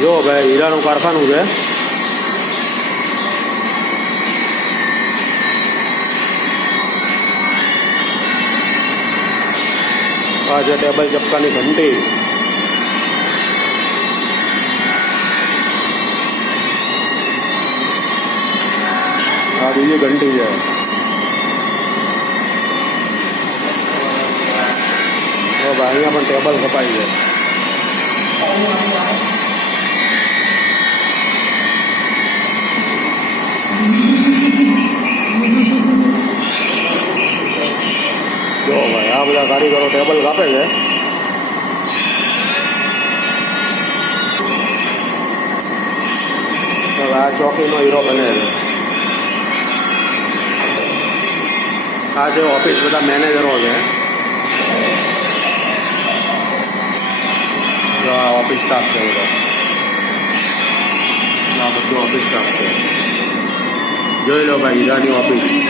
જો ભાઈ હીરાનું કારખાનું છે આ છે ટેબલ ચપકાની ઘંટી આ બીજી ઘંટી છે અહીંયા પણ ટેબલ કપાઈ છે જો ભાઈ આ બધા કારીગરો ટેબલ કાપે છે. આ ચોકીનો હીરો બને છે. આ જે ઓફિસ બધા મેનેજરો છે. ઓફિસ સ્ટાફ છે બધો. આ બધું ઓફિસ સ્ટાફ છે. જોઈ લો ભાઈ હીરાની ઓફિસ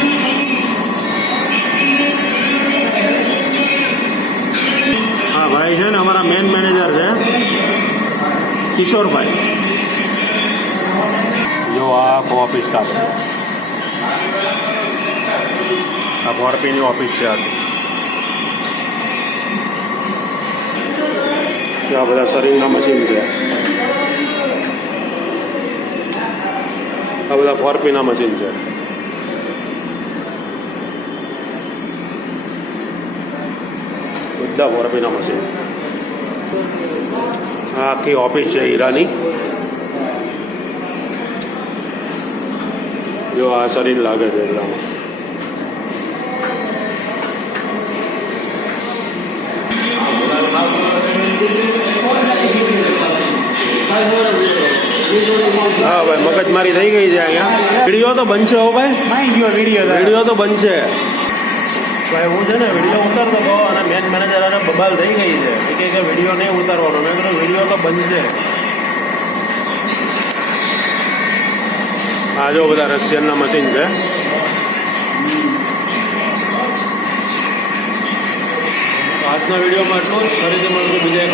અમારા મેન મેનેજર છે, કિશોરભાઈ. જો આ ઓફિસ સ્ટાફ છે. આ ભોરપીની ઓફિસ છે આખી. આ બધા શરીરના મશીન છે. આ બધા ફોરપીના મશીન છે. બધા ફોરપીના મશીન આ આખી ઓફિસ છે હીરાની જો આ શરીર લાગે છે એટલામાં હા ભાઈ મગજમારી થઈ ગઈ છે અહીંયા વીડિયો તો બનશે હો ભાઈ વીડિયો વીડિયો તો બનશે ભાઈ હું છે ને વીડિયો ઉતરતો અને મેન અને બબાલ થઈ ગઈ છે. એક કે વીડિયો નહીં ઉતારવાનો. મેં કીધું વીડિયો તો બનશે. આ જો બધા રશિયનના મશીન છે. આજના વિડીયોમાં એટલું જ. ફરીથી મળશું બીજા એક